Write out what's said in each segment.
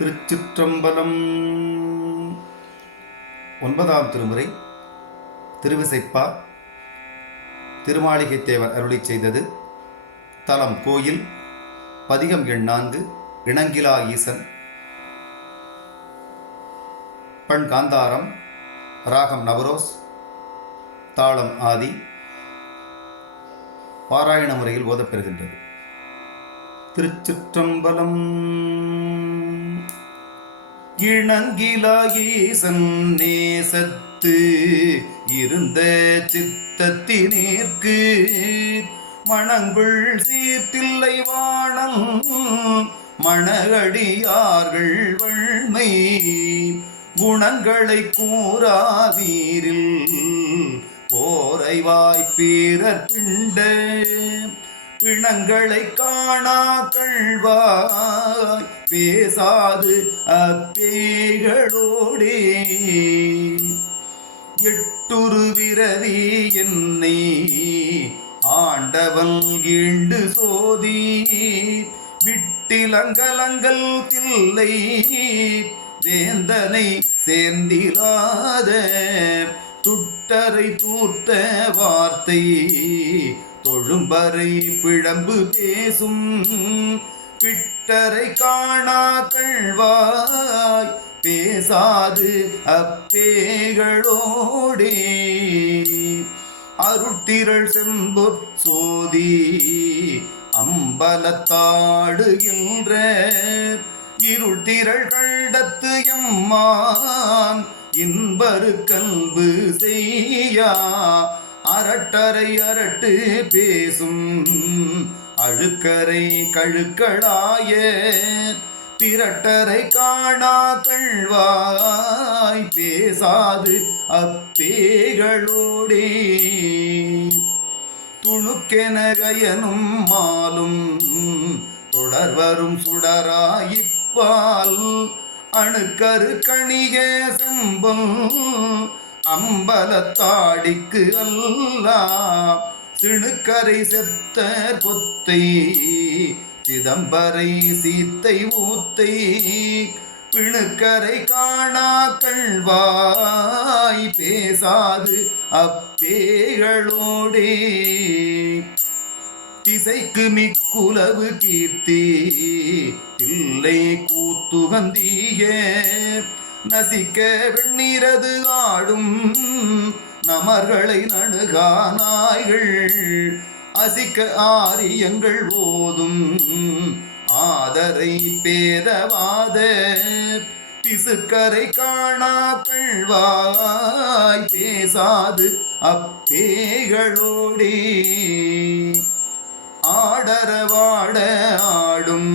திருச்சிற்றம்பலம். ஒன்பதாம் திருமுறை திருவிசைப்பா. திருமாளிகை தேவர் அருளிச் செய்தது. தலம் கோயில். பதிகம் எண் 4. இணங்கிலா ஈசன். பண் காந்தாரம். ராகம் நவரோஸ். தாளம் ஆதி. பாராயண முறையில் ஓதப்பெறுகின்றது. திருச்சிற்றம்பலம். இணங்கிலா ஈசன் நேசத்து இருந்த சித்தத்தினேற்கு மணங்குள் சீர்த்தில்லை வாணம் மணகடியார்கள் வள்மை குணங்களை கூறாவீரில் போரை வாய்ப்பீரற் பிண்ட பிணங்களை காணா கள்வாய் பேசாது அப்பேகளோடே எட்டுரு விரவி என்னை ஆண்டவன் ஈண்டு சோதி விட்டிலங்கலங்கள் தில்லை வேந்தனை சேர்ந்திலாத துட்டரை தூர்த்த வார்த்தை தொழும்பரை பிழம்பு பேசும் பிட்டரை காணா கள்வாய் பேசாது அப்பேகளோடே அருட்டிரள் செம்பொற் சோதி அம்பலத்தாடுகின்ற இருட்டிரள் கண்டத்து எம்மான் இன்பரு கல்பு செய்யா அரட்டரை அரட்டு பேசும் அழுக்கரை கழுக்களாய பிறட்டரை காணா கள்வாய் பேசாது அப்பேகளோடே துணுக்கெனகயனும் மாலும் தொடர்வரும் சுடராயிப்பால் அணுக்கரு கணிய செம்பொல் அம்பலத்தாடிக்கு அல்லா சிணுக்கரை செத்த கொத்தை சிதம்பரை சீத்தை ஊத்தை பிணுக்கரை காணா கள்வாய் பேசாது அப்பேகளோடே திசைக்கு மிக்குலவு கீர்த்தி தில்லை கூத்துகந்திய நசிக்க வெண்ணீரது ஆடும் நமர்களை நணுகா நாய்கள் அசிக்க ஆரியங்கள் ஓதும் ஆதரை பேதவாத பிசுக்கரை காணா கள்வாய் பேசாது அப்பேகளோடே ஆடரவாட ஆடும்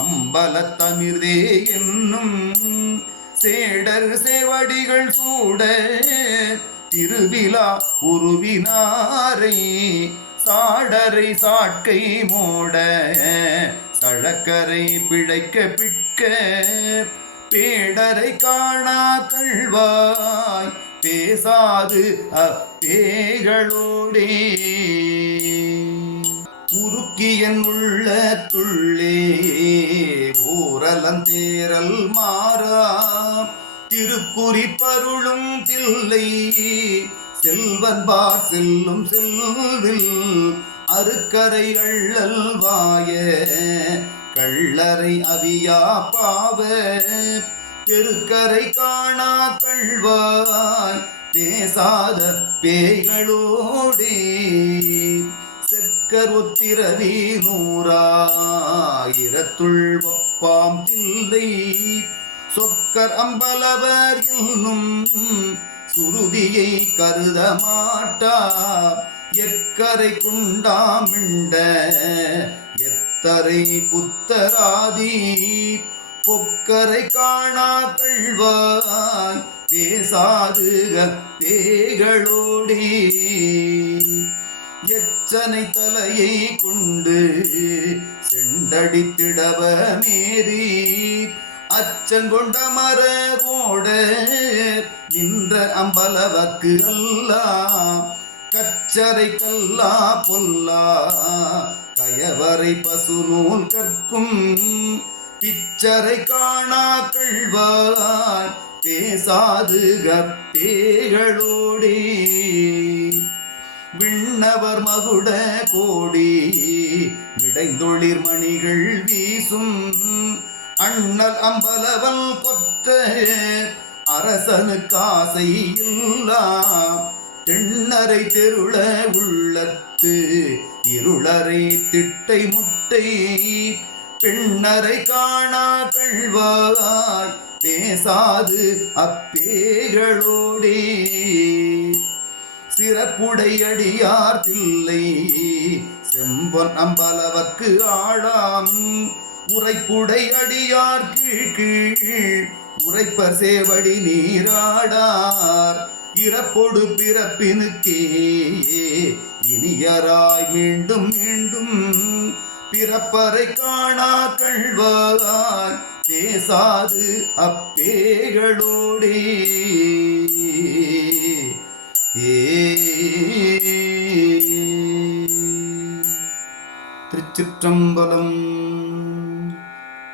அம்பலத்தமிர்தே என்னும் சேடர் சேவடிகள் சூட திருவிழா உருவினாரை சாடரை சாட்கை மோட சழக்கரை பிழைக்க பிட்க பேடரை காணா கள்வாய் பேசாது அப்பேகளோடே உருக்கியன் உள்ள துள்ளே ஓரலந்தேரல் மாறா திருக்குறிப்பருளும் தில்லை செல்வன்பார் செல்லும் செல்வில் அருக்கரை அள்ளல் வாய கள்ளரை அவியா பாவ பெருக்கரை காணா கள்வாய் பேசாத பேய்களோடே செக்கர் ஒத்திரவி நூறாயிரத்துள் ஒப்பாம் தில்லை சொக்கர் அம்பலவர் இன்னும் சுருதியை கருத மாட்டா எக்கரை குண்டாமிண்ட எத்தரை புத்தராதி பொக்கரை காணா கள்வாய் பேசாது பேய்களோடே எச்சனை தலையை கொண்டு செண்டடித்திடவ மேரி அச்சங்கொண்ட மரவோட நின்ற அம்பலவக்கு அல்லா கச்சரை கல்லா பொல்லா கயவரை பசுநூல் கற்கும் பிச்சரை காணா கள்வாய் பேசாது கப்பேகளோடே விண்ணவர் மகுட கோடி விடைந்தொழிர் மணிகள் வீசும் அண்ணல் அம்பலவல் கொற்ற அரசனுக்கு ஆசை இல்லா தென்னரை தெருள உள்ளத்து இருளரை திட்டை முட்டை பெண்ணரை காணா கள்வாய் பேசாது அப்பேகளோடே சிறப்புடையடியார் தில்லை செம்பொன் அம்பலவர்க்கு ஆளாம் உரைப்புடையடியார் கீழ் கீழ் உரைப்பர் சேவடி நீராடார் இறப்பொடு பிறப்பினுக்கே இனியராய் மீண்டும் மீண்டும் பிறப்பரை காணா கள்வாய் பேசாது அப்பேகளோடே திருச்சிற்றம்பலம்.